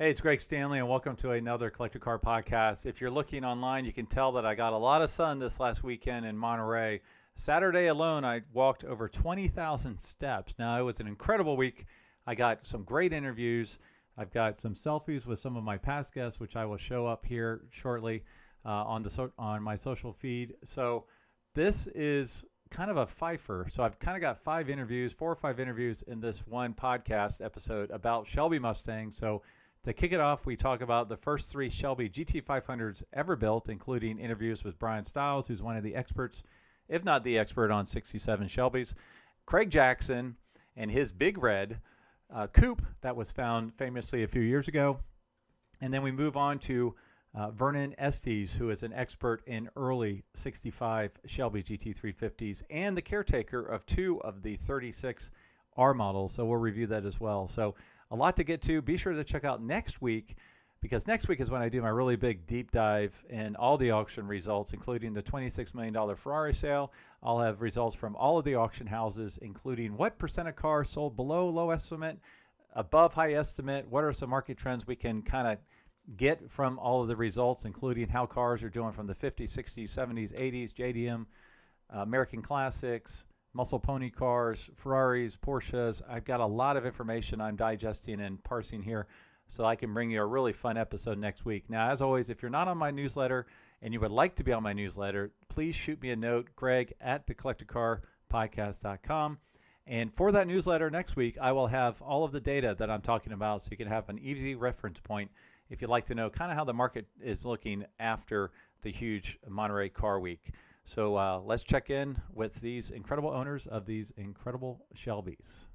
Hey, it's Greg Stanley, and welcome to another Collector Car podcast. If you're looking online, you can tell that I got a lot of sun this last weekend in Monterey. Saturday alone, I walked over 20,000 steps. Now, it was an incredible week. I got some great interviews. I've got some selfies with some of my past guests, which I will show up here shortly on my social feed. So this is kind of a fifer. So I've kind of got 4 or 5 interviews in this one podcast episode about Shelby Mustangs. So to kick it off, we talk about the first 3 Shelby GT500s ever built, including interviews with Brian Stiles, who's one of the experts, if not the expert, on 67 Shelbys, Craig Jackson, and his Big Red coupe that was found famously a few years ago. And then we move on to Vern Estes, who is an expert in early 65 Shelby GT350s and the caretaker of 2 of the 36 R models. So we'll review that as well. So a lot to get to. Be sure to check out next week, because next week is when I do my really big deep dive in all the auction results, including the $26 million Ferrari sale. I'll have results from all of the auction houses, including what percent of cars sold below low estimate, above high estimate, what are some market trends we can kind of get from all of the results, including how cars are doing from the 50s, 60s, 70s, 80s, JDM, American Classics, muscle pony cars, Ferraris, Porsches. I've got a lot of information I'm digesting and parsing here, so I can bring you a really fun episode next week. Now, as always, if you're not on my newsletter and you would like to be on my newsletter, please shoot me a note, greg@thecollectorcarpodcast.com. And for that newsletter next week, I will have all of the data that I'm talking about, so you can have an easy reference point if you'd like to know kind of how the market is looking after the huge Monterey Car Week. So let's check in with these incredible owners of these incredible Shelbys.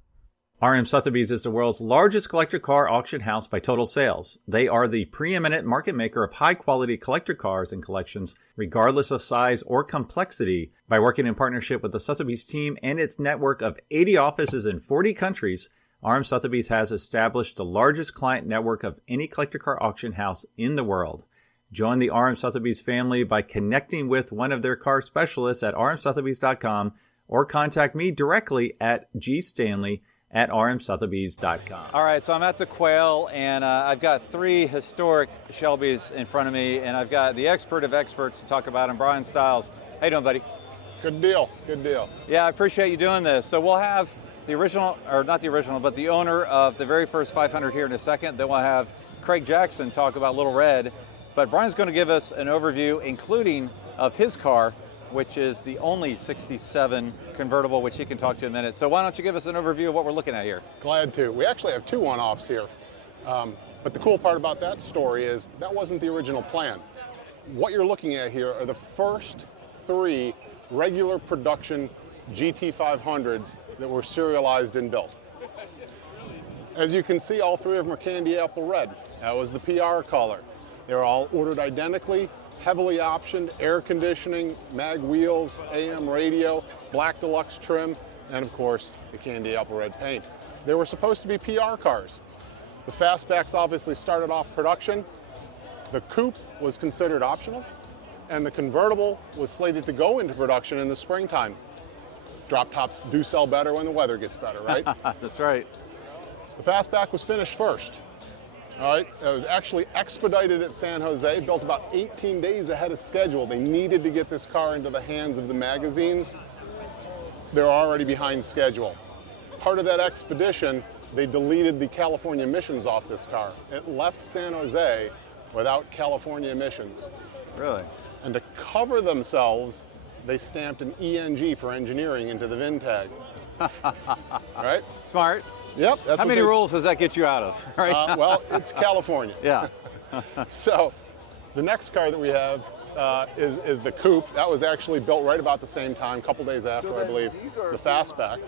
RM Sotheby's is the world's largest collector car auction house by total sales. They are the preeminent market maker of high-quality collector cars and collections, regardless of size or complexity. By working in partnership with the Sotheby's team and its network of 80 offices in 40 countries, RM Sotheby's has established the largest client network of any collector car auction house in the world. Join the RM Sotheby's family by connecting with one of their car specialists at rmsotheby's.com or contact me directly at gstanley@rmsotheby's.com. All right, so I'm at the Quail, and I've got 3 historic Shelbys in front of me, and I've got the expert of experts to talk about them, Brian Stiles. How you doing, buddy? Good deal, good deal. Yeah, I appreciate you doing this. So we'll have the original, or not the original, but the owner of the very first 500 here in a second. Then we'll have Craig Jackson talk about Little Red. But Brian's going to give us an overview, including of his car, which is the only 67 convertible, which he can talk to in a minute. So why don't you give us an overview of what we're looking at here? Glad to. We actually have 2 one-offs here. But the cool part about that story is that wasn't the original plan. What you're looking at here are the first 3 regular production GT500s that were serialized and built. As you can see, all 3 of them are candy apple red. That was the PR color. They were all ordered identically, heavily optioned, air conditioning, mag wheels, AM radio, black deluxe trim, and of course, the candy apple red paint. They were supposed to be PR cars. The fastbacks obviously started off production. The coupe was considered optional, and the convertible was slated to go into production in the springtime. Drop tops do sell better when the weather gets better, right? That's right. The fastback was finished first. All right, it was actually expedited at San Jose, built about 18 days ahead of schedule. They needed to get this car into the hands of the magazines. They're already behind schedule. Part of that expedition, they deleted the California emissions off this car. It left San Jose without California emissions. Really? And to cover themselves, they stamped an ENG for engineering into the VIN tag. All right? Smart. Yep. How many rules does that get you out of? Right? Well, it's California. Yeah. So the next car that we have is the coupe. That was actually built right about the same time, a couple days after, I believe, the fastback.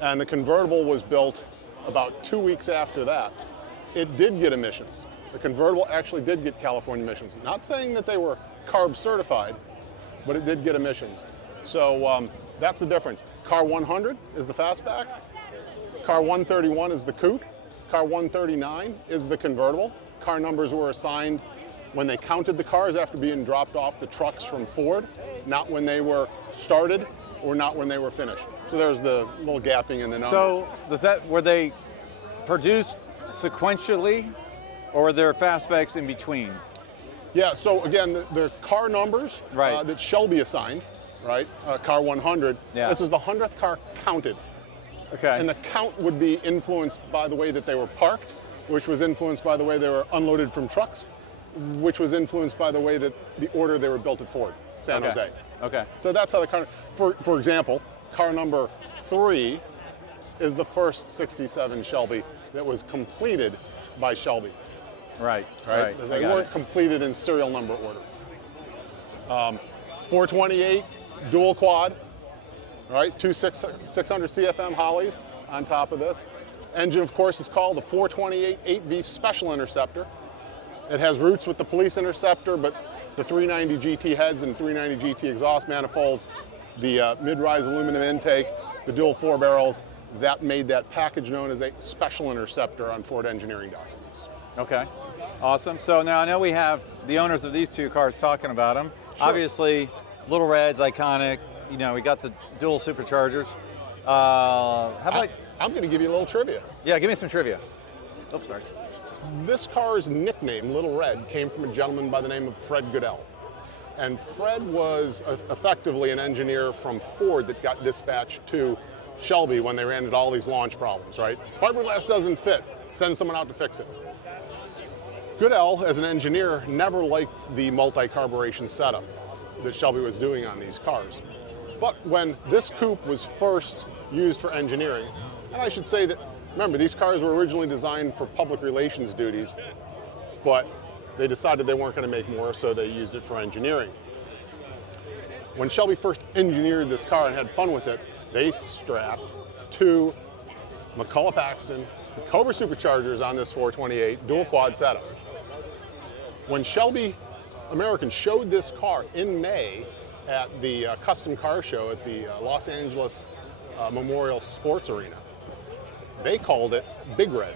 And the convertible was built about 2 weeks after that. It did get emissions. The convertible actually did get California emissions. Not saying that they were CARB certified, but it did get emissions. So that's the difference. Car 100 is the fastback. Car 131 is the coupe. Car 139 is the convertible. Car numbers were assigned when they counted the cars after being dropped off the trucks from Ford, not when they were started or not when they were finished. So there's the little gapping in the numbers. So were they produced sequentially, or are there fastbacks in between? Yeah, so again, the car numbers Right. that Shelby assigned, right, car 100, Yeah. this was the 100th car counted. Okay. And the count would be influenced by the way that they were parked, which was influenced by the way they were unloaded from trucks, which was influenced by the way that the order they were built at Ford, San Jose. Okay. So that's how the car, for example, car number 3 is the first 67 Shelby that was completed by Shelby. Right. Right? They weren't completed in serial number order. 428 dual quad, right? Two 600 CFM Hollies on top of this. Engine, of course, is called the 428 8V Special Interceptor. It has roots with the Police Interceptor, but the 390 GT heads and 390 GT exhaust manifolds, the mid-rise aluminum intake, the dual 4 barrels, that made that package known as a Special Interceptor on Ford engineering documents. Okay. Awesome. So now I know we have the owners of these two cars talking about them. Sure. Obviously, Little Red's iconic. You know, we got the dual superchargers. How about? I'm going to give you a little trivia. Yeah, give me some trivia. Oops, sorry. This car's nickname, Little Red, came from a gentleman by the name of Fred Goodell. And Fred was effectively an engineer from Ford that got dispatched to Shelby when they ran into all these launch problems, right? Fiberglass doesn't fit, send someone out to fix it. Goodell, as an engineer, never liked the multi-carburation setup that Shelby was doing on these cars. But when this coupe was first used for engineering, and I should say that, remember, these cars were originally designed for public relations duties, but they decided they weren't going to make more, so they used it for engineering. When Shelby first engineered this car and had fun with it, they strapped 2 McCullough-Paxton Cobra superchargers on this 428 dual quad setup. When Shelby American showed this car in May at the custom car show at the Los Angeles Memorial Sports Arena, they called it Big Red.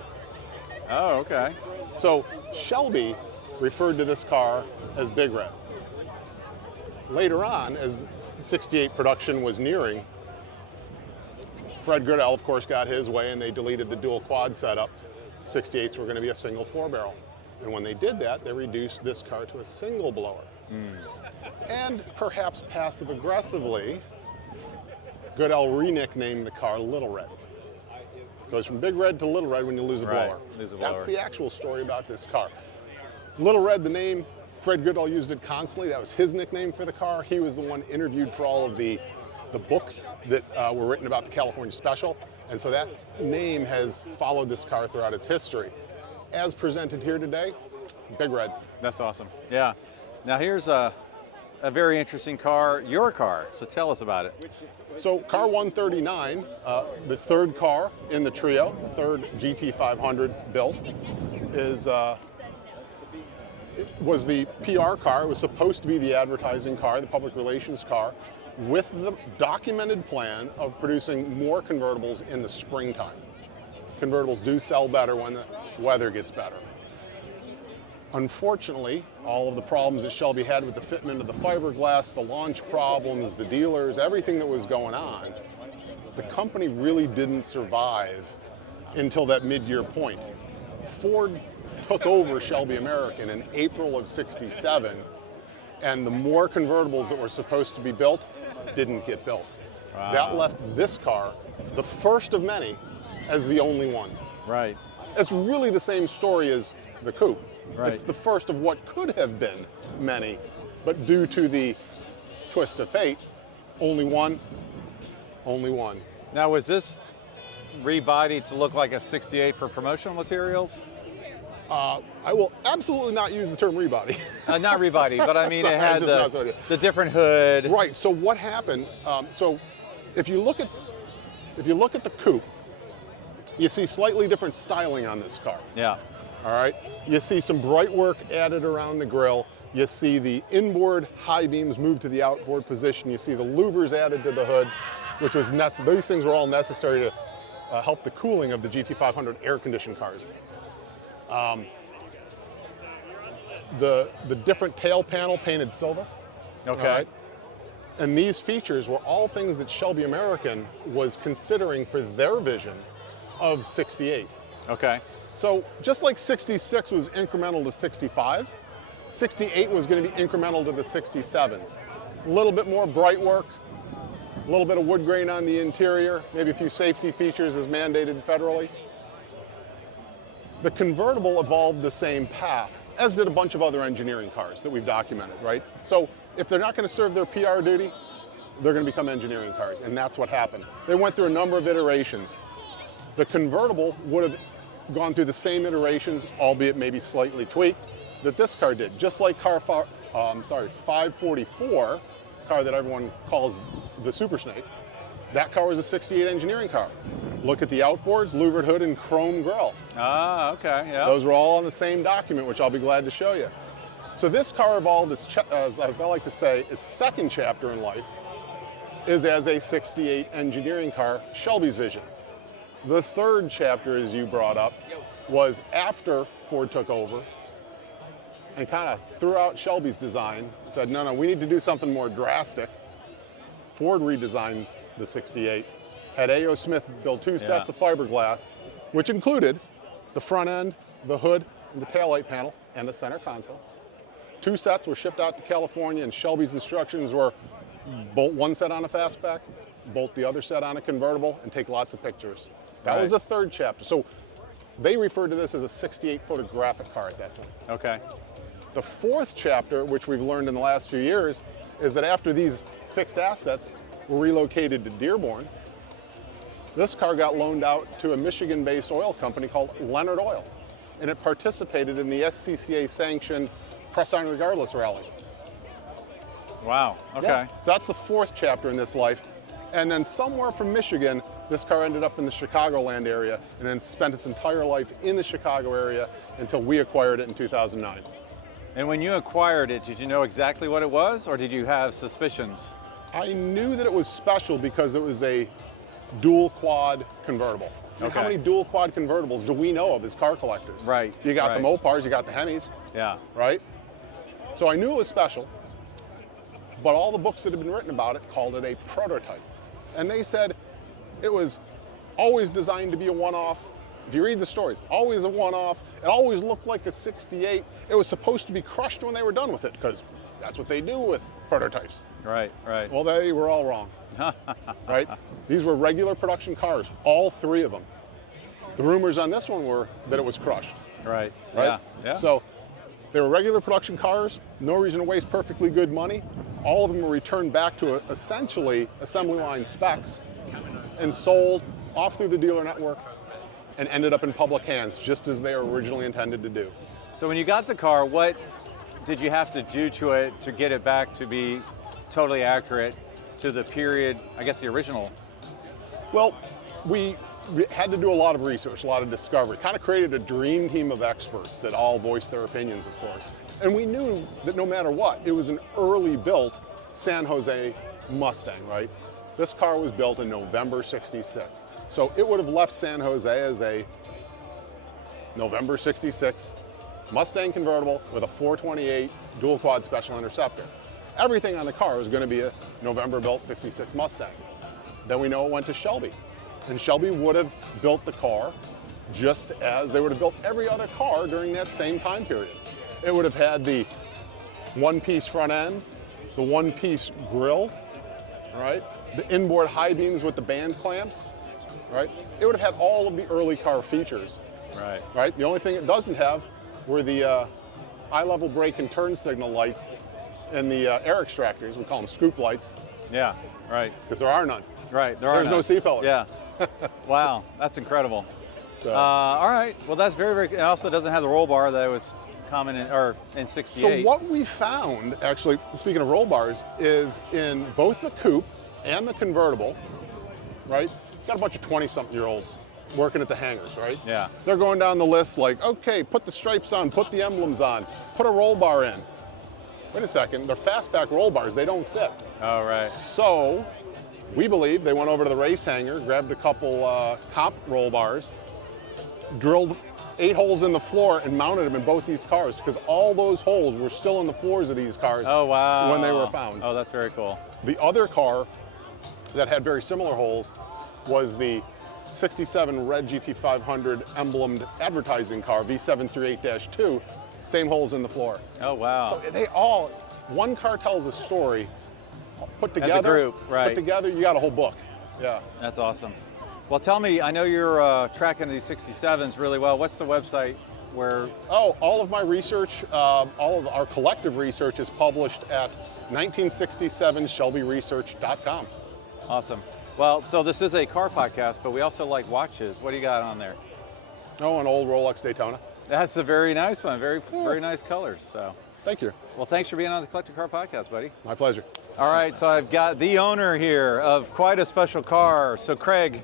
Oh, okay. So Shelby referred to this car as Big Red. Later on, as 68 production was nearing, Fred Goodell, of course, got his way and they deleted the dual quad setup. 68s were going to be a single 4-barrel. And when they did that, they reduced this car to a single blower. And perhaps passive aggressively, Goodell re-nicknamed the car Little Red. Goes from Big Red to Little Red when you lose a blower. Lose a blower. That's the actual story about this car. Little Red, the name, Fred Goodell used it constantly. That was his nickname for the car. He was the one interviewed for all of the books that were written about the California Special. And so that name has followed this car throughout its history. As presented here today, Big Red. That's awesome. Yeah. Now here's a very interesting car, your car. So tell us about it. So car 139, the third car in the trio, the third GT500 built, was the PR car. It was supposed to be the advertising car, the public relations car, with the documented plan of producing more convertibles in the springtime. Convertibles do sell better when the weather gets better. Unfortunately, all of the problems that Shelby had with the fitment of the fiberglass, the launch problems, the dealers, everything that was going on, the company really didn't survive until that mid-year point. Ford took over Shelby American in April of '67, and the more convertibles that were supposed to be built didn't get built. Wow. That left this car, the first of many, as the only one. Right. It's really the same story as the coupe. Right. It's the first of what could have been many, but due to the twist of fate, only one. Now was this rebodied to look like a 68 for promotional materials? I will absolutely not use the term rebody. Not rebody, but I mean Sorry, it had I'm just messing with you. the different hood. Right. So what happened? So if you look at the coupe, you see slightly different styling on this car. Yeah. All right. You see some bright work added around the grille. You see the inboard high beams moved to the outboard position. You see the louvers added to the hood, which was necessary. These things were all necessary to help the cooling of the GT500 air-conditioned cars. The different tail panel painted silver. Okay. All right? And these features were all things that Shelby American was considering for their vision of '68. Okay. So just like 66 was incremental to 65, 68 was going to be incremental to the 67s. A little bit more bright work, a little bit of wood grain on the interior, maybe a few safety features as mandated federally. The convertible evolved the same path, as did a bunch of other engineering cars that we've documented, right? So if they're not going to serve their PR duty, they're going to become engineering cars, and that's what happened. They went through a number of iterations. The convertible would have gone through the same iterations, albeit maybe slightly tweaked, that this car did. Just like 544, car that everyone calls the Super Snake, that car was a 68 engineering car. Look at the outboards, louvered hood and chrome grille. Ah, okay, yeah. Those were all on the same document, which I'll be glad to show you. So this car evolved, as I like to say, its second chapter in life is as a 68 engineering car, Shelby's vision. The third chapter, as you brought up, was after Ford took over and kind of threw out Shelby's design and said, no, we need to do something more drastic. Ford redesigned the 68, had A.O. Smith build two sets of fiberglass, which included the front end, the hood, and the taillight panel, and the center console. Two sets were shipped out to California, and Shelby's instructions were bolt one set on a fastback, bolt the other set on a convertible, and take lots of pictures. That was the third chapter. So they referred to this as a 68 photographic car at that point. Okay. The fourth chapter, which we've learned in the last few years, is that after these fixed assets were relocated to Dearborn, this car got loaned out to a Michigan-based oil company called Leonard Oil, and it participated in the SCCA-sanctioned Press On Regardless rally. Wow, okay. Yeah. So that's the fourth chapter in this life. And then somewhere from Michigan, this car ended up in the Chicagoland area and then spent its entire life in the Chicago area until we acquired it in 2009. And when you acquired it, did you know exactly what it was, or did you have suspicions? I knew that it was special because it was a dual quad convertible. I mean, how many dual quad convertibles do we know of as car collectors? Right. You got the Mopars, you got the Hemis. Yeah. Right? So I knew it was special, but all the books that had been written about it called it a prototype. And they said it was always designed to be a one-off. If you read the stories, always a one-off. It always looked like a 68. It was supposed to be crushed when they were done with it because that's what they do with prototypes. Right, right. Well, they were all wrong. Right? These were regular production cars, all three of them. The rumors on this one were that it was crushed. Right, Right? yeah, yeah. So they were regular production cars, no reason to waste perfectly good money. All of them were returned back to essentially assembly line specs and sold off through the dealer network and ended up in public hands just as they were originally intended to do. So when you got the car, what did you have to do to it to get it back to be totally accurate to the period, I guess the original? Well, we had to do a lot of research, a lot of discovery, kind of created a dream team of experts that all voiced their opinions, of course. And we knew that no matter what, it was an early built San Jose Mustang, right? This car was built in November 66. So it would have left San Jose as a November 66 Mustang convertible with a 428 dual quad special interceptor. Everything on the car was going to be a November built 66 Mustang. Then we know it went to Shelby. And Shelby would have built the car just as they would have built every other car during that same time period. It would have had the one-piece front end, the one-piece grille, right? The inboard high beams with the band clamps, right? It would have had all of the early car features, Right. right? The only thing it doesn't have were the high-level brake and turn signal lights and the air extractors. We call them scoop lights. Yeah, right. Because there are none. Right, There's no seat belt. Yeah. Wow, that's incredible. So, All right, well that's very, very, it also doesn't have the roll bar that was common in 68. so what we found, actually, speaking of roll bars, is in both the coupe and the convertible, right? It's got a bunch of 20-something-year-olds working at the hangars, right? Yeah. They're going down the list like, okay, put the stripes on, put the emblems on, put a roll bar in. Wait a second, they're fastback roll bars, they don't fit. Oh, right. So we believe they went over to the race hangar, grabbed a couple comp roll bars, drilled 8 holes in the floor and mounted them in both these cars because all those holes were still in the floors of these cars Oh, wow. when they were found. Oh, that's very cool. The other car that had very similar holes was the 67 red GT500 emblemed advertising car, V738-2, same holes in the floor. Oh, wow. So they all, one car tells a story, put together, As a group, right. put together, you got a whole book. Yeah. That's awesome. Well, tell me, I know you're tracking these 67s really well. What's the website where? Oh, all of my research, all of our collective research is published at 1967shelbyresearch.com. Awesome. Well, so this is a car podcast, but we also like watches. What do you got on there? Oh, an old Rolex Daytona. That's a very nice one. Very nice colors. So, Thank you. well, thanks for being on the Collector Car Podcast, buddy. My pleasure. All right, so I've got the owner here of quite a special car. So, Craig,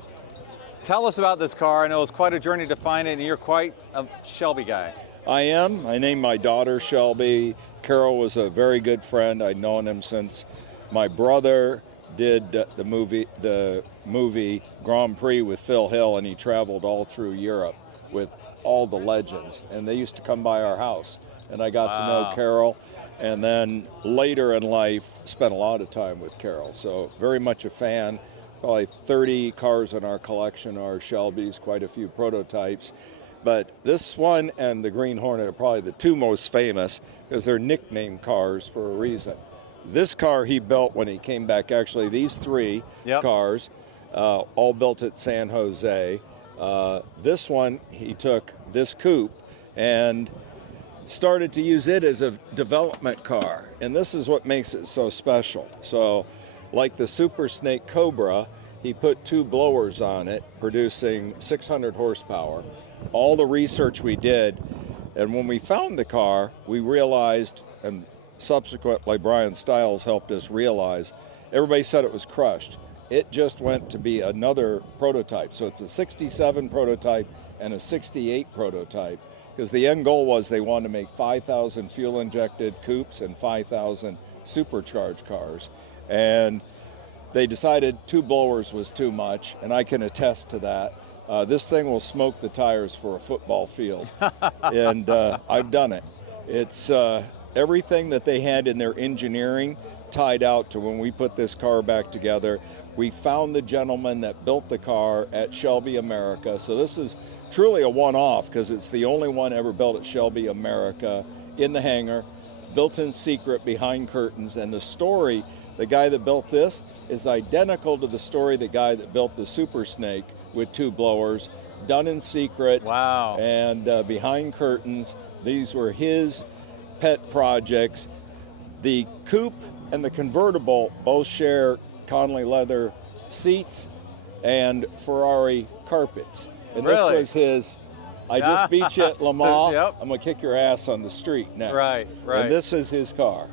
tell us about this car. I know it's quite a journey to find it, and you're quite a Shelby guy. I am. I named my daughter Shelby. Carroll was a very good friend. I'd known him since my brother did the movie Grand Prix with Phil Hill, and he traveled all through Europe with all the legends, and they used to come by our house, and I got to know Carroll, and then later in life spent a lot of time with Carroll, so very much a fan. Probably 30 cars in our collection are Shelbys, quite a few prototypes, but this one and the Green Hornet are probably the two most famous because they're nickname cars for a reason. This car he built when he came back, actually these three cars, all built at San Jose. This one, he took this coupe and started to use it as a development car. And this is what makes it so special. So, like the Super Snake Cobra, he put two blowers on it, producing 600 horsepower. All the research we did, and when we found the car, we realized, and subsequently Brian Stiles helped us realize, everybody said it was crushed. It just went to be another prototype. So it's a 67 prototype and a 68 prototype, because the end goal was they wanted to make 5,000 fuel-injected coupes and 5,000 supercharged cars. And they decided two blowers was too much, and I can attest to that. This thing will smoke the tires for a football field, and I've done it. It's everything that they had in their engineering tied out to when we put this car back together. We found the gentleman that built the car at Shelby America. So this is truly a one-off because it's the only one ever built at Shelby America in the hangar, built in secret behind curtains. And the story, the guy that built this is identical to the story the guy that built the Super Snake with two blowers, done in secret. Wow. And behind curtains. These were his pet projects. The coupe and the convertible both share Conley leather seats and Ferrari carpets. And really? This was his, I just beat you at Le Mans, Yep. I'm gonna kick your ass on the street next. Right. And this is his car.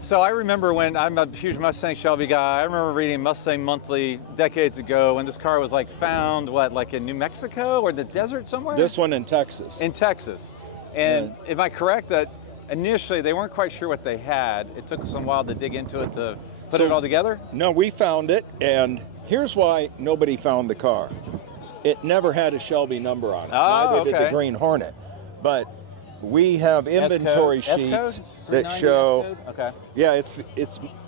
So I remember when, I'm a huge Mustang Shelby guy, I remember reading Mustang Monthly decades ago when this car was like found, like in New Mexico or the desert somewhere? This one in Texas. In Texas. And am I correct that initially they weren't quite sure what they had? It took us a while to dig into it to put it all together? No, we found it, and here's why nobody found the car. It never had a Shelby number on it. Neither did the Green Hornet. But we have inventory sheets that show. Okay. Yeah, it's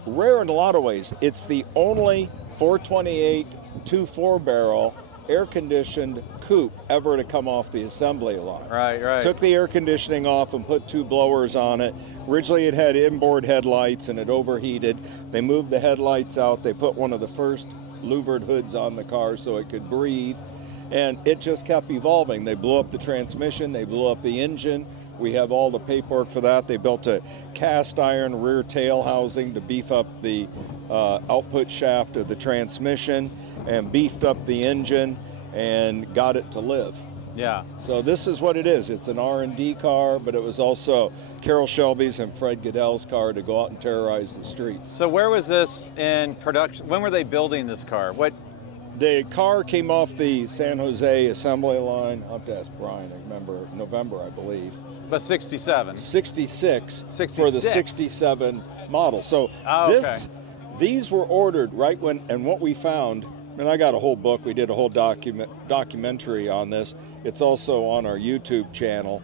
rare in a lot of ways. It's the only 428 2.4 barrel air-conditioned coupe ever to come off the assembly line. Right. Took the air conditioning off and put two blowers on it. Originally it had inboard headlights and it overheated. They moved the headlights out. They put one of the first louvered hoods on the car so it could breathe. And it just kept evolving. They blew up the transmission. They blew up the engine. We have all the paperwork for that. They built a cast iron rear tail housing to beef up the output shaft of the transmission and beefed up the engine and got it to live. Yeah. So this is what it is. It's an R&D car, but it was also Carroll Shelby's and Fred Goodell's car to go out and terrorize the streets. So where was this in production? When were they building this car? What? The car came off the San Jose assembly line. I'll have to ask Brian. I remember November, I believe. But 67. 66 for the 67 model. So these were ordered right when, and what we found, and I got a whole book, we did a whole documentary on this. It's also on our YouTube channel.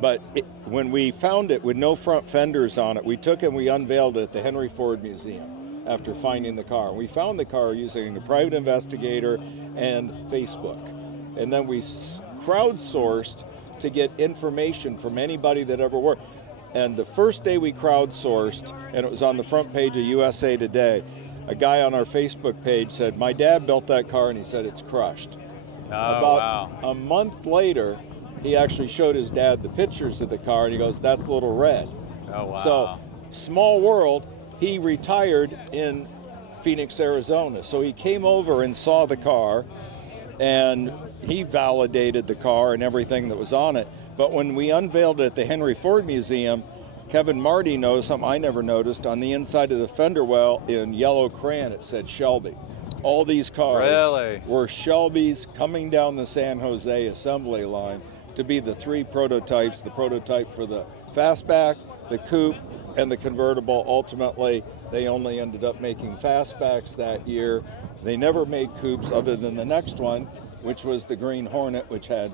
But when we found it with no front fenders on it, we took it and we unveiled it at the Henry Ford Museum. after finding the car. We found the car using a private investigator and Facebook. And then we crowdsourced to get information from anybody that ever worked. And the first day we crowdsourced, and it was on the front page of USA Today, a guy on our Facebook page said, my dad built that car and he said it's crushed. About a month later, he actually showed his dad the pictures of the car and he goes, that's Little Red. Oh, wow. So, small world, he retired in Phoenix, Arizona. So he came over and saw the car and he validated the car and everything that was on it. But when we unveiled it at the Henry Ford Museum, Kevin Marty noticed something I never noticed. On the inside of the fender well in yellow crayon, it said Shelby. All these cars were Shelbys coming down the San Jose assembly line to be the 3 prototypes, the prototype for the fastback, the coupe, and the convertible. Ultimately, they only ended up making fastbacks that year. They never made coupes other than the next one, which was the Green Hornet, which had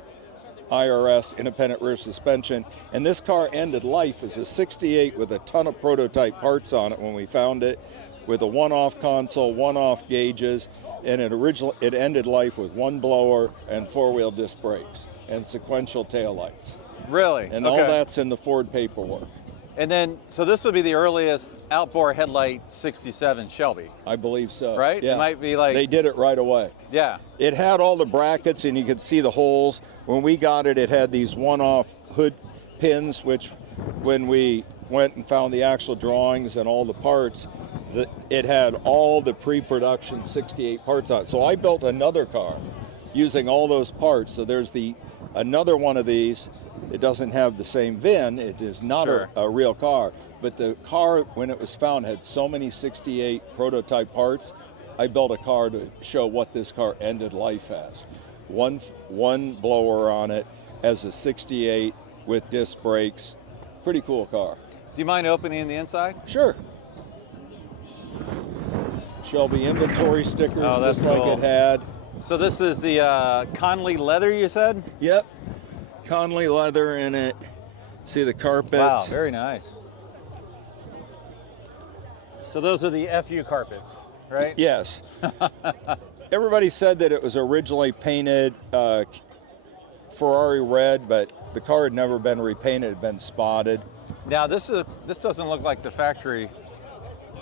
IRS, independent rear suspension. And this car ended life as a 68 with a ton of prototype parts on it when we found it, with a one-off console, one-off gauges, and it ended life with 1 blower and 4-wheel disc brakes and sequential taillights. Really? And all that's in the Ford paperwork. And then, so this would be the earliest outboard headlight 67 Shelby. I believe so. Right? Yeah. It might be like... They did it right away. Yeah. It had all the brackets and you could see the holes. When we got it, it had these one-off hood pins, which when we went and found the actual drawings and all the parts, it had all the pre-production 68 parts on it. So I built another car using all those parts. So there's another one of these. It doesn't have the same VIN. It is not a real car. But the car, when it was found, had so many 68 prototype parts. I built a car to show what this car ended life as. One blower on it as a 68 with disc brakes. Pretty cool car. Do you mind opening the inside? Sure. Shelby inventory stickers, just like it had. So this is the Conley leather, you said? Yep. Conley leather in it. See the carpets? Wow, very nice. So those are the FU carpets, right? Yes. Everybody said that it was originally painted Ferrari red, but the car had never been repainted, it had been spotted. Now this doesn't look like the factory.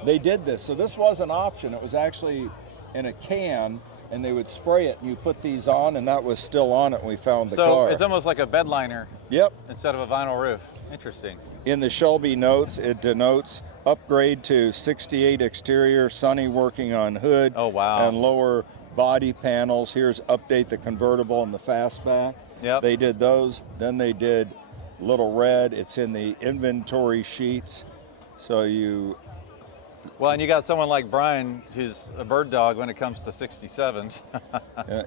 They did this, so this was an option. It was actually in a can, and they would spray it, and you put these on, and that was still on it when we found the car. So it's almost like a bed liner. Yep. Instead of a vinyl roof. Interesting. In the Shelby notes, it denotes upgrade to 68 exterior, Sunny working on hood. Oh, wow. And lower body panels. Here's update the convertible and the fastback. Yep. They did those. Then they did Little Red. It's in the inventory sheets. So you... Well, and you got someone like Brian who's a bird dog when it comes to 67s.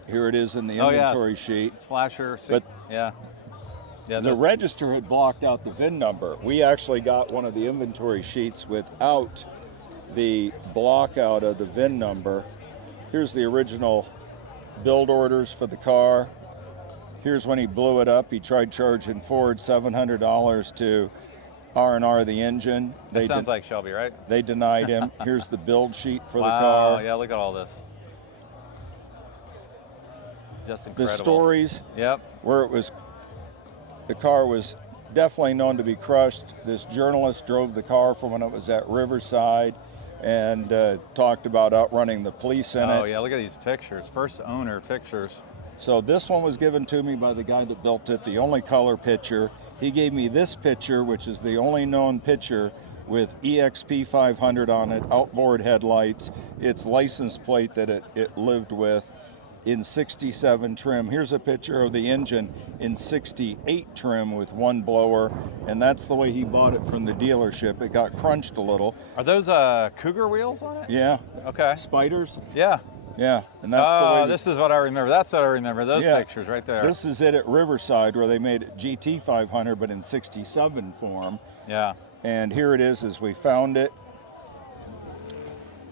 Here it is in the inventory sheet. It's flasher. But yeah. The register had blocked out the VIN number. We actually got one of the inventory sheets without the block out of the VIN number. Here's the original build orders for the car. Here's when he blew it up. He tried charging Ford $700 to R&R the engine. That sounds like Shelby, right? They denied him. Here's the build sheet for the Wow, car. yeah, look at all this. Just incredible. The stories Yep. where the car was definitely known to be crushed. This journalist drove the car from when it was at Riverside and talked about outrunning the police in it. Oh yeah, look at these pictures. First owner pictures. So this one was given to me by the guy that built it, the only color picture. He gave me this picture, which is the only known picture with EXP 500 on it, outboard headlights, its license plate that it lived with in 67 trim. Here's a picture of the engine in 68 trim with 1 blower, and that's the way he bought it from the dealership. It got crunched a little. Are those Cougar wheels on it? Yeah. Okay. Spiders? Yeah. Yeah, and that's the way. This is what I remember. That's what I remember. Those pictures right there. This is it at Riverside where they made it GT 500, but in 67 form. Yeah. And here it is as we found it.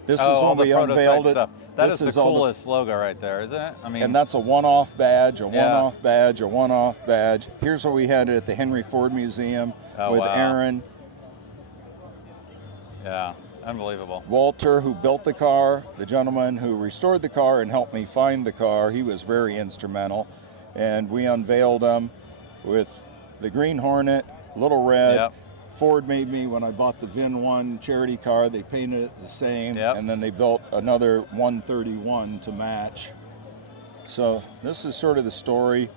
This is all when we the prototype unveiled it. stuff. That This is the coolest logo right there, isn't it? I mean, and that's a one-off badge, a one-off badge, a one-off badge. Here's where we had it at the Henry Ford Museum with wow. Aaron. Yeah. Unbelievable. Walter, who built the car, the gentleman who restored the car and helped me find the car, he was very instrumental. And we unveiled them with the Green Hornet, Little Red. Yep. Ford made me, when I bought the VIN 1 charity car, they painted it the same. Yep. And then they built another 131 to match. So this is sort of the story.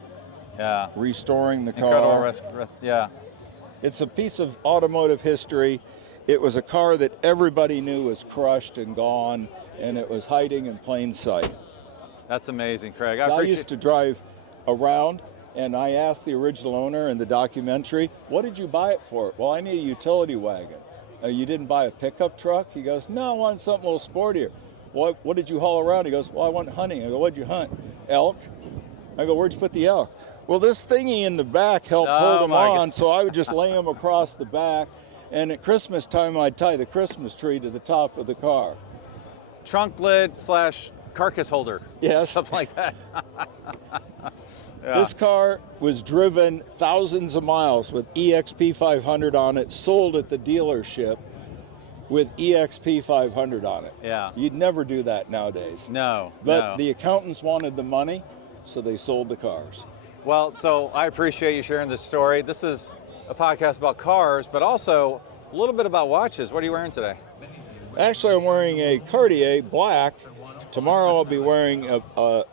Yeah. Restoring the Incredible. car. Yeah. It's a piece of automotive history. It was a car that everybody knew was crushed and gone, and it was hiding in plain sight. That's amazing, Craig. I used to drive around, and I asked the original owner in the documentary, what did you buy it for? Well, I need a utility wagon. You didn't buy a pickup truck? He goes, no, I want something a little sportier. Well, what did you haul around? He goes, well, I went hunting. I go, what'd you hunt? Elk. I go, where'd you put the elk? Well, this thingy in the back helped hold them on, so I would just lay them across the back, and at Christmas time, I'd tie the Christmas tree to the top of the car. Trunk lid / carcass holder. Yes. Something like that. Yeah. This car was driven thousands of miles with EXP 500 on it, sold at the dealership with EXP 500 on it. Yeah. You'd never do that nowadays. No. But no. the accountants wanted the money, so they sold the cars. Well, so I appreciate you sharing this story. This is a podcast about cars, but also a little bit about watches. What are you wearing today? Actually, I'm wearing a Cartier black. Tomorrow I'll be wearing a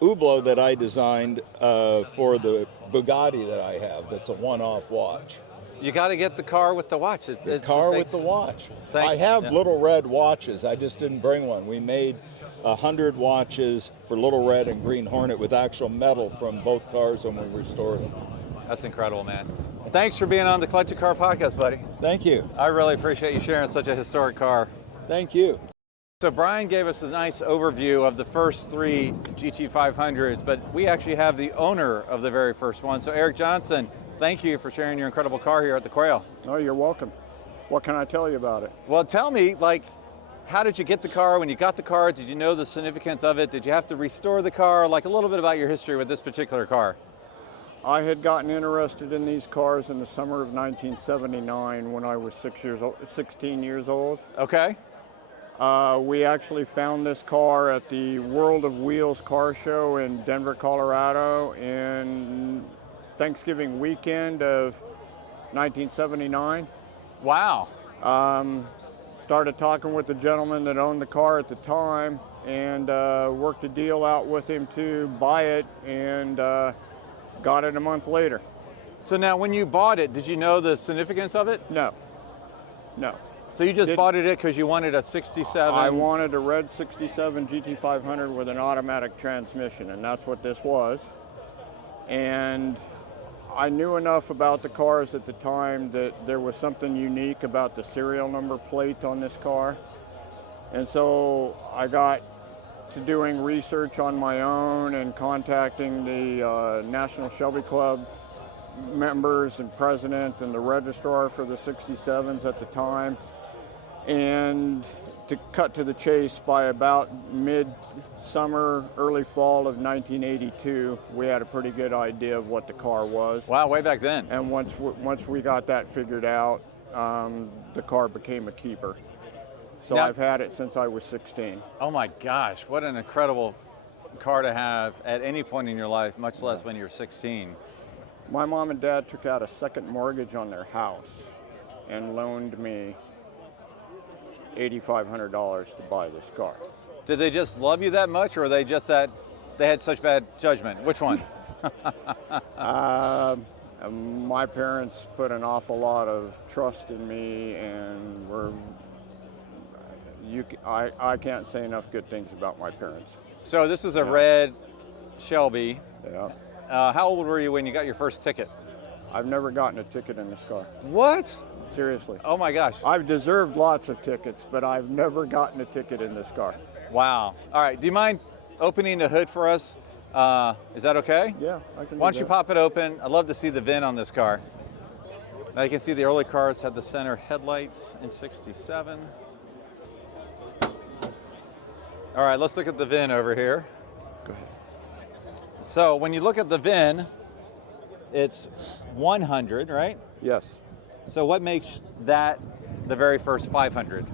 Hublot that I designed for the Bugatti that I have. That's a one-off watch. You got to get the car with the watch. The car with the watch. I have Little Red watches. I just didn't bring one. We made 100 watches for Little Red and Green Hornet with actual metal from both cars when we restored them. That's incredible, man. Thanks for being on the Collected Car Podcast, buddy. Thank you. I really appreciate you sharing such a historic car. Thank you. So Brian gave us a nice overview of the first 3 GT500s, but we actually have the owner of the very first one. So Eric Johnson, thank you for sharing your incredible car here at the Quail. Oh, you're welcome. What can I tell you about it? Well, tell me, how did you get the car? When you got the car, did you know the significance of it? Did you have to restore the car? A little bit about your history with this particular car. I had gotten interested in these cars in the summer of 1979 when I was 16 years old. Okay. We actually found this car at the World of Wheels car show in Denver, Colorado in Thanksgiving weekend of 1979. Wow. Started talking with the gentleman that owned the car at the time and worked a deal out with him to buy it and got it a month later. So now when you bought it, did you know the significance of it? No. So you just bought it because you wanted a 67? I wanted a red 67 GT500 with an automatic transmission, and that's what this was. And I knew enough about the cars at the time that there was something unique about the serial number plate on this car. And so I got to doing research on my own and contacting the National Shelby Club members and president and the registrar for the 67s at the time. And to cut to the chase, by about mid-summer, early fall of 1982, we had a pretty good idea of what the car was. Wow, way back then. And once we got that figured out, the car became a keeper. So now, I've had it since I was 16. Oh my gosh, what an incredible car to have at any point in your life, much less when you're 16. My mom and dad took out a second mortgage on their house and loaned me $8,500 to buy this car. Did they just love you that much, or were they just that they had such bad judgment? Which one? My parents put an awful lot of trust in me, and I can't say enough good things about my parents. So this is a red Shelby. Yeah. How old were you when you got your first ticket? I've never gotten a ticket in this car. What? Seriously. Oh my gosh. I've deserved lots of tickets, but I've never gotten a ticket in this car. Wow. All right, do you mind opening the hood for us? Is that okay? Yeah, I can do Why don't you that. pop it open? I'd love to see the VIN on this car. Now you can see the early cars had the center headlights in 67. All right, let's look at the VIN over here. Go ahead. So when you look at the VIN, it's 100, right? Yes. So what makes that the very first 500?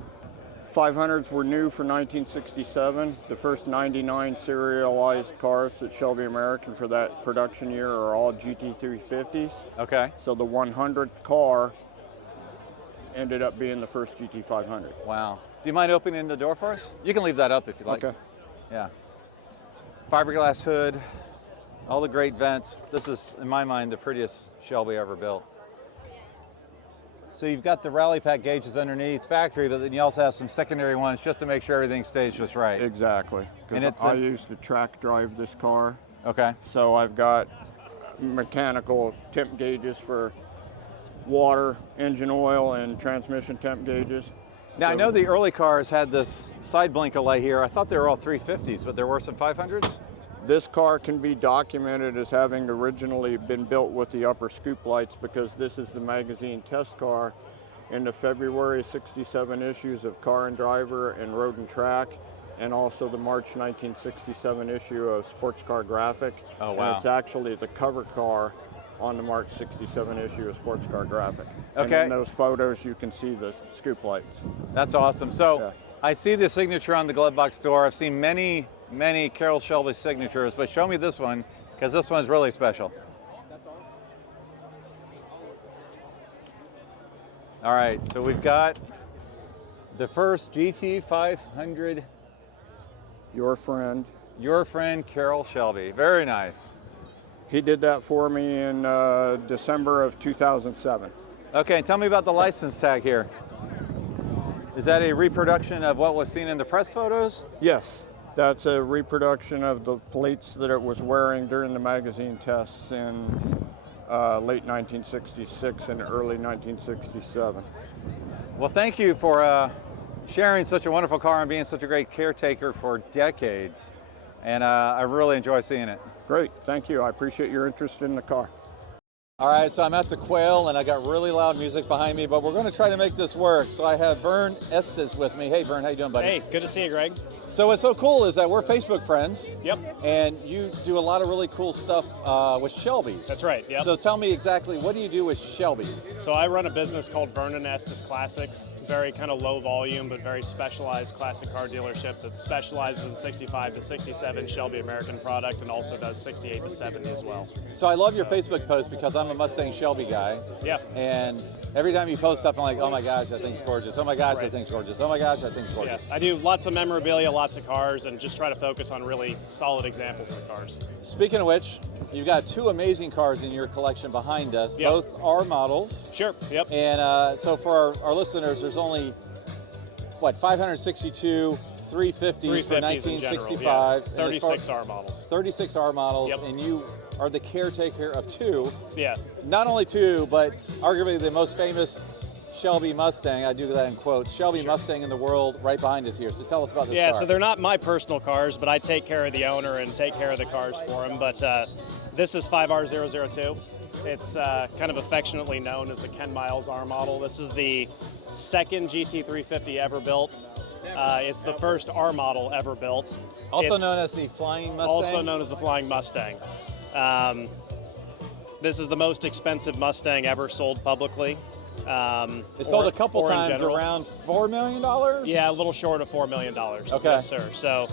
500s were new for 1967. The first 99 serialized cars at Shelby American for that production year are all GT350s. Okay. So the 100th car ended up being the first GT500. Wow. Do you mind opening the door for us? You can leave that up if you like. Okay. Yeah. Fiberglass hood, all the great vents. This is, in my mind, the prettiest Shelby ever built. So you've got the rally pack gauges underneath factory, but then you also have some secondary ones just to make sure everything stays just right. Exactly. And Because it's I used to track drive this car. Okay. So I've got mechanical temp gauges for water, engine oil, and transmission temp gauges. Now, I So- know the early cars had this side blinker light here. I thought they were all 350s, but there were some 500s? This car can be documented as having originally been built with the upper scoop lights because this is the magazine test car in the February '67 issues of Car and Driver and Road and Track, and also the March 1967 issue of Sports Car Graphic. Oh, wow. And it's actually the cover car on the March '67 issue of Sports Car Graphic. And Okay. in those photos, you can see the scoop lights. That's awesome. So Yeah. I see the signature on the glove box door. I've seen many Carroll Shelby signatures, but show me this one, because this one's really special. All right, so we've got the first GT500, Your friend. your friend Carroll Shelby. Very nice. He did that for me in December of 2007. Okay, tell me about the license tag here. Is that a reproduction of what was seen in the press photos? Yes, that's a reproduction of the plates that it was wearing during the magazine tests in late 1966 and early 1967. Well, thank you for sharing such a wonderful car and being such a great caretaker for decades. And I really enjoy seeing it. Great, thank you. I appreciate your interest in the car. All right, so I'm at the Quail and I got really loud music behind me, but we're going to try to make this work. So I have Vern Estes with me. Hey, Vern, how you doing, buddy? Hey, good to see you, Greg. So what's so cool is that we're Facebook friends. Yep. And you do a lot of really cool stuff with Shelbys. That's right, yep. So tell me exactly, what do you do with Shelbys? So I run a business called Vern Estes Classics. Very kind of low volume, but very specialized classic car dealership that specializes in 65 to 67 Shelby American product and also does 68 to 70 as well. So I love your Facebook post because I'm a Mustang Shelby guy. Yeah. And every time you post stuff, I'm like, oh my gosh, that thing's gorgeous. Oh my gosh, that Right. thing's gorgeous. Oh my gosh, that thing's Yeah, gorgeous. I do lots of memorabilia, lots of cars, and just try to focus on really solid examples of the cars. Speaking of which, you've got two amazing cars in your collection behind us. Yep. Both are models. Sure, yep. And so for our listeners, there's only, what, 562 350s for 350s in general, 1965. yeah. And as far- 36R models. 36R models, Yep. and you are the caretaker of two. Yeah, Not only two, but arguably the most famous Shelby Mustang, I do that in quotes, Shelby Sure. Mustang in the world right behind us here. So tell us about this yeah. car. So they're not my personal cars, but I take care of the owner and take care of the cars for him. But this is 5R002. It's kind of affectionately known as the Ken Miles R model. This is the second GT350 ever built. It's the first R model ever built. Also It's known as the Flying Mustang. also known as the Flying Mustang. This is the most expensive Mustang ever sold publicly. It sold or- a couple or in times general. around $4 million? Yeah, a little short of $4 million. Okay. Yes, sir. So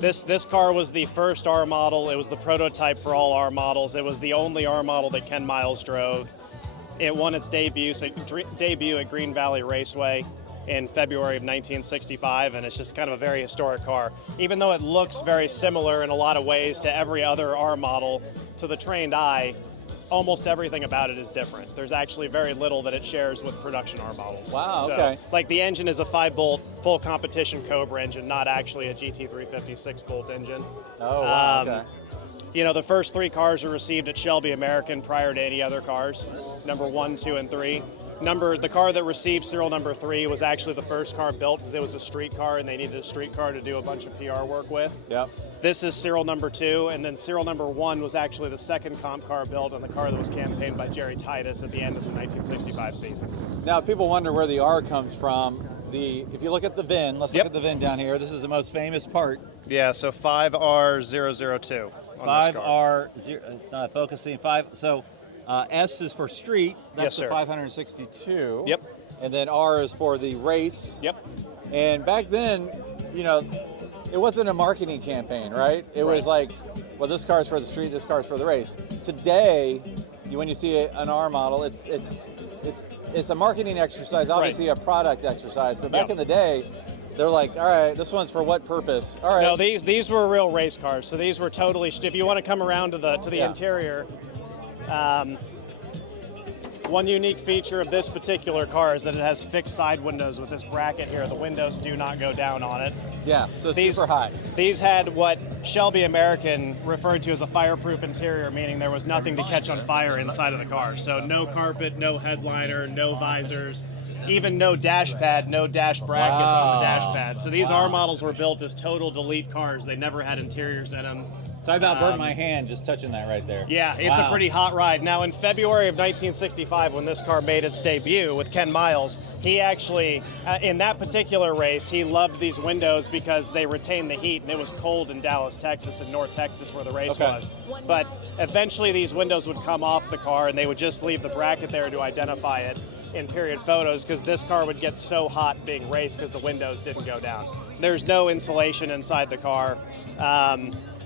this car was the first R model. It was the prototype for all R models. It was the only R model that Ken Miles drove. It won its debut at Green Valley Raceway in February of 1965, and it's just kind of a very historic car. Even though it looks very similar in a lot of ways to every other R model, to the trained eye, almost everything about it is different. There's actually very little that it shares with production R models. Wow, So, okay. like the engine is a 5-bolt full competition Cobra engine, not actually a GT350 6-bolt engine. Oh, wow, okay. You know, the first 3 cars were received at Shelby American prior to any other cars, number 1, 2, and 3. The car that received serial number 3 was actually the first car built because it was a street car and they needed a street car to do a bunch of PR work with. Yep. This is serial number 2, and then serial number 1 was actually the second comp car built and the car that was campaigned by Jerry Titus at the end of the 1965 season. Now, people wonder where the R comes from. If you look at the VIN, let's Yep. look at the VIN down here. This is the most famous part. Yeah, so 5R002 on this car. 5R, it's not focusing. So S is for street. That's Yes, the sir. 562. Yep. And then R is for the race. Yep. And back then, you know, it wasn't a marketing campaign, right? It was like, well, this car's for the street, this car's for the race. Today, when you see an R model, it's a marketing exercise, obviously a product exercise. But back in the day, they're like, all right, this one's for what purpose? All right. No, these were real race cars. So these were totally. If you want to come around to the interior, one unique feature of this particular car is that it has fixed side windows with this bracket here. The windows do not go down on it. Yeah, so super high. These had what Shelby American referred to as a fireproof interior, meaning there was nothing to catch on fire inside of the car. So no carpet, no headliner, no visors, even no dash pad, no dash brackets on the dash pad. So these R models were built as total delete cars. They never had interiors in them. So I about burnt my hand just touching that right there. Yeah, it's a pretty hot ride. Now, in February of 1965, when this car made its debut with Ken Miles, he actually, in that particular race, he loved these windows because they retained the heat, and it was cold in Dallas, Texas, and North Texas where the race was. But eventually these windows would come off the car, and they would just leave the bracket there to identify it in period photos, because this car would get so hot being raced because the windows didn't go down. There's no insulation inside the car.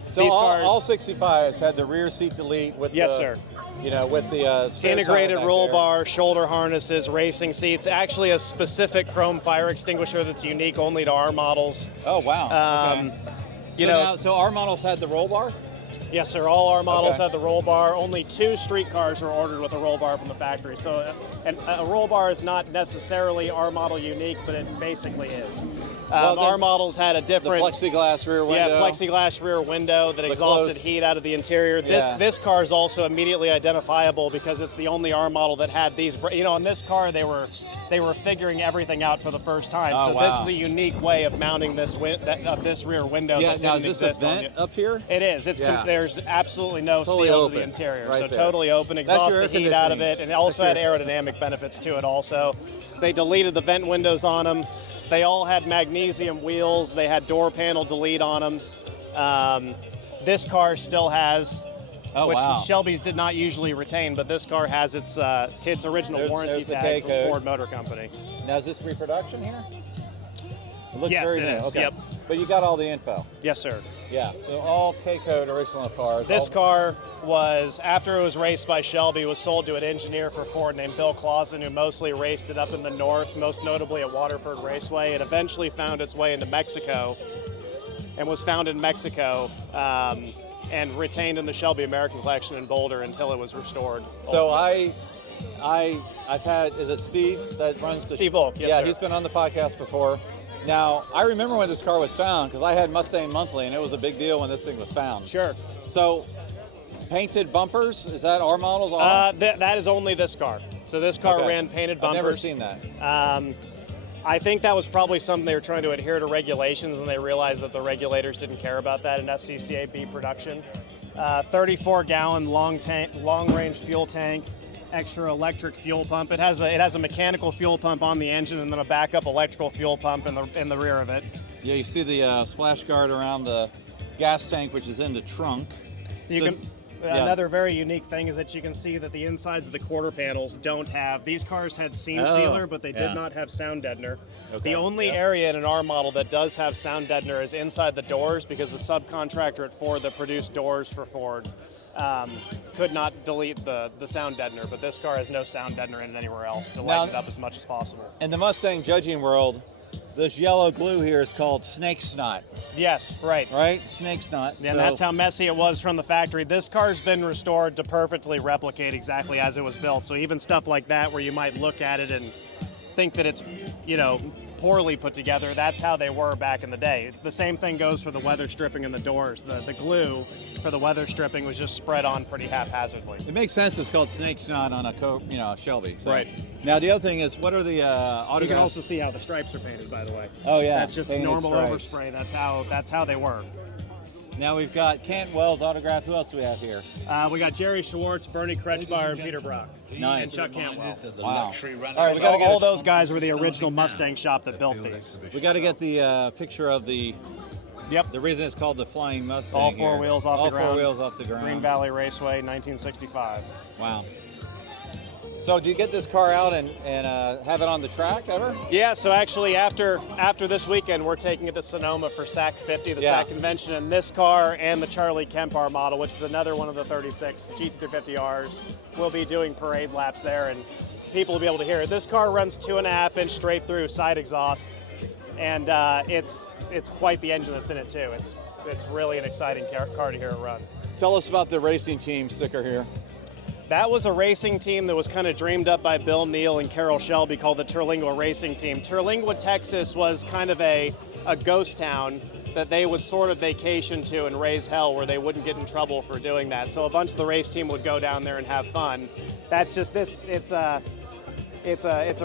So these cars, all 65s had the rear seat delete with with the integrated roll there. bar, shoulder harnesses, racing seats. Actually, a specific chrome fire extinguisher that's unique only to our models. Oh wow! So our models had the roll bar. Yes, sir. All our models had the roll bar. Only 2 street cars were ordered with a roll bar from the factory. So a roll bar is not necessarily our model unique, but it basically is. Our models had a different... The plexiglass rear window. Yeah, plexiglass rear window that exhausted heat out of the interior. This car is also immediately identifiable because it's the only R model that had these. You know, in this car, they were figuring everything out for the first time. This is a unique way of mounting this rear window. Yeah, that now didn't is this a exist vent up here? It is. There's absolutely no totally seal open, to the interior, right so there. totally open, exhaust the heat out of it, and it also had your- aerodynamic benefits to it also. They deleted the vent windows on them. They all had magnesium wheels. They had door panel delete on them. This car still has, which Shelby's did not usually retain, but this car has its original warranty tag from Ford Motor Company. Now is this reproduction here? It looks Yes, very it new. is. Okay. Yep. But you got all the info. Yes, sir. Yeah. So all K-code original cars. This car was, after it was raced by Shelby, was sold to an engineer for Ford named Bill Clausen, who mostly raced it up in the north, most notably at Waterford Raceway. It eventually found its way into Mexico and was found in Mexico and retained in the Shelby American collection in Boulder until it was restored. So I've had, is it Steve that runs the... Steve Volk, yes, yeah, sir. he's been on the podcast before. Now, I remember when this car was found because I had Mustang Monthly and it was a big deal when this thing was found. Sure. So, painted bumpers, is that our models? That is only this car. So this car ran painted bumpers. I've never seen that. I think that was probably something they were trying to adhere to regulations, and they realized that the regulators didn't care about that in SCCAB production. 34-gallon long-range fuel tank, extra electric fuel pump. It has a mechanical fuel pump on the engine, and then a backup electrical fuel pump in the rear of it. Yeah, you see the splash guard around the gas tank, which is in the trunk. Another very unique thing is that you can see that the insides of the quarter panels don't have, these cars had seam sealer, but they did not have sound deadener. The only area in an R model that does have sound deadener is inside the doors, because the subcontractor at Ford that produced doors for Ford could not delete the sound deadener, but this car has no sound deadener in it anywhere else to lighten it up as much as possible. In the Mustang judging world, this yellow glue here is called snake snot. Yes, right. Right? Snake snot. And that's how messy it was from the factory. This car's been restored to perfectly replicate exactly as it was built. So even stuff like that where you might look at it and think that it's, poorly put together, that's how they were back in the day. The same thing goes for the weather stripping in the doors. The glue for the weather stripping was just spread on pretty haphazardly. It makes sense it's called snake snot on a Shelby. So. Right. Now the other thing is, what are the autographs? You can also see how the stripes are painted, by the way. Oh yeah. That's just normal overspray. That's how they were. Now we've got Cantwell's autograph. Who else do we have here? We got Jerry Schwartz, Bernie Kretschmeier, and Peter Brock. Nice. And Chuck Cantwell. Wow. All right, we got to get all those guys were the original Mustang shop that built these. We got to get the picture of the. Yep. The reason it's called the Flying Mustang. All four wheels off the ground. All 4 wheels off the ground. Green Valley Raceway, 1965. Wow. So do you get this car out and have it on the track ever? Yeah, so actually after this weekend, we're taking it to Sonoma for SAC 50, the SAC convention, and this car and the Charlie Kemp R model, which is another one of the 36 GT350Rs, will be doing parade laps there, and people will be able to hear it. This car runs 2.5-inch straight through side exhaust, and it's quite the engine that's in it too. It's really an exciting car to hear it run. Tell us about the racing team sticker here. That was a racing team that was kind of dreamed up by Bill Neal and Carroll Shelby called the Terlingua Racing Team. Terlingua, Texas was kind of a ghost town that they would sort of vacation to and raise hell where they wouldn't get in trouble for doing that. So a bunch of the race team would go down there and have fun. That's just this, it's a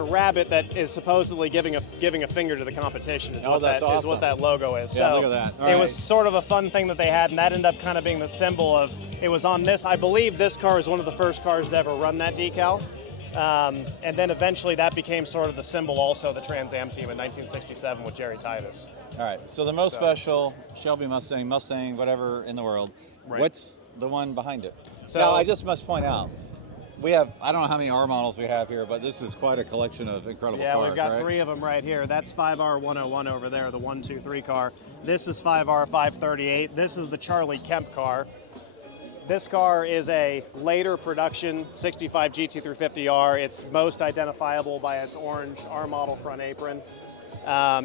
rabbit that is supposedly giving a finger to the competition is, awesome. is what that logo is. Yeah, so look at that. It was sort of a fun thing that they had, and that ended up kind of being the symbol of, it was on this, I believe this car is one of the first cars to ever run that decal. And then eventually that became sort of the symbol also of the Trans Am team in 1967 with Jerry Titus. All right, so the most special Shelby Mustang, whatever in the world. Right. What's the one behind it? So now, I just must point out, we have, I don't know how many R models we have here, but this is quite a collection of incredible cars, Yeah, we've got right? 3 of them right here. That's 5R101 over there, the 123 car. This is 5R538. This is the Charlie Kemp car. This car is a later production 65 GT350R. It's most identifiable by its orange R model front apron.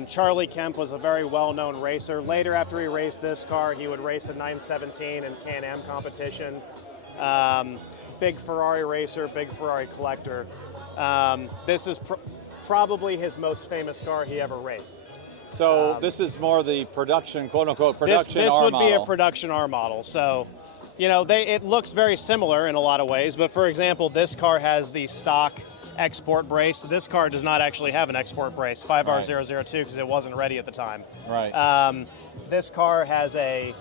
Charlie Kemp was a very well-known racer. Later, after he raced this car, he would race a 917 in Can-Am competition. Big Ferrari racer, big Ferrari collector. This is probably his most famous car he ever raced. So this is more the production, quote-unquote, production this R would model. be a production R model. So, you know, it looks very similar in a lot of ways, but for example, this car has the stock export brace. This car does not actually have an export brace, 5R002, because it wasn't ready at the time. Right. This car has a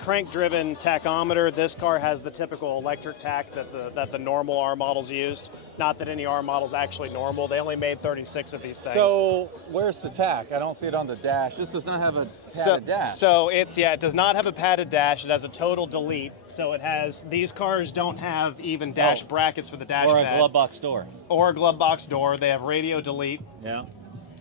crank-driven tachometer. This car has the typical electric tach that the normal R models used. Not that any R model's actually normal. They only made 36 of these things. So where's the tach? I don't see it on the dash. This does not have a padded dash. So it does not have a padded dash. It has a total delete. So it has, these cars don't have even dash brackets for the dash or pad. a glove box door. Or a glove box door. They have radio delete. Yeah.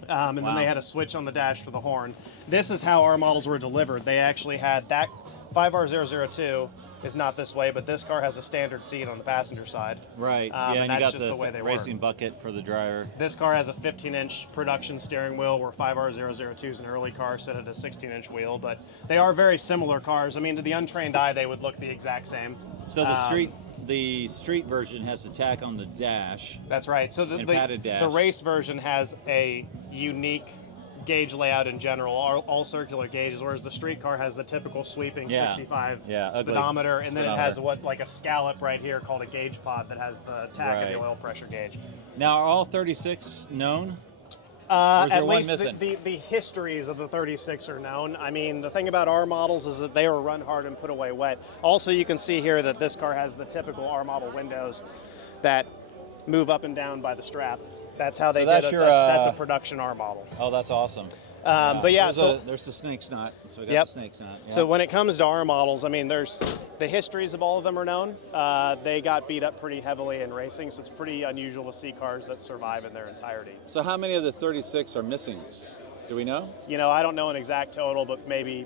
And then they had a switch on the dash for the horn. This is how our models were delivered. They actually had that 5R002 is not this way, but this car has a standard seat on the passenger side. Right. And you that's got just the way they racing were. bucket for the driver. This car has a 15-inch production steering wheel, where 5R002 is an early car, so it had a 16-inch wheel. But they are very similar cars. I mean, to the untrained eye, they would look the exact same. So the street version has the tach on the dash. That's right. So padded dash. The race version has a unique gauge layout in general, all circular gauges, whereas the street car has the typical sweeping 65 speedometer, and then it has like a scallop right here called a gauge pod that has the tach and the oil pressure gauge. Now, are all 36 known? At least the histories of the 36 are known. I mean, the thing about R models is that they were run hard and put away wet. Also, you can see here that this car has the typical R model windows that move up and down by the strap. That's how they did it. That's a production R model. Oh, that's awesome. But yeah, there's the snake snot. So we got the snake snot. Yeah. So when it comes to R models, I mean, there's the histories of all of them are known. They got beat up pretty heavily in racing, so it's pretty unusual to see cars that survive in their entirety. So how many of the 36 are missing? Do we know? You know, I don't know an exact total, but maybe.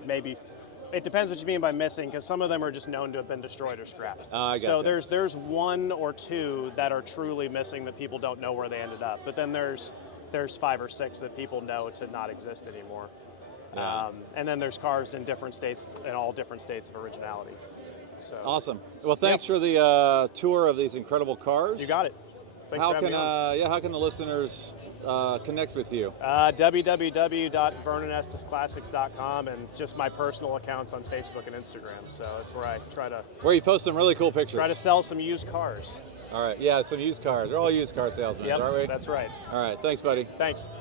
It depends what you mean by missing, because some of them are just known to have been destroyed or scrapped. I got so you. there's 1 or 2 that are truly missing that people don't know where they ended up. But then there's 5 or 6 that people know to not exist anymore. Yeah. And then there's cars in different states, in all different states of originality. So awesome. Well, thanks for the tour of these incredible cars. You got it. Thanks for having me on. How can the listeners connect with you? www.vernesestesclassics.com and just my personal accounts on Facebook and Instagram. So that's where I where you post some really cool pictures. Try to sell some used cars. All right. Yeah, some used cars. They're all used car salesmen, aren't we? That's right. All right. Thanks, buddy. Thanks.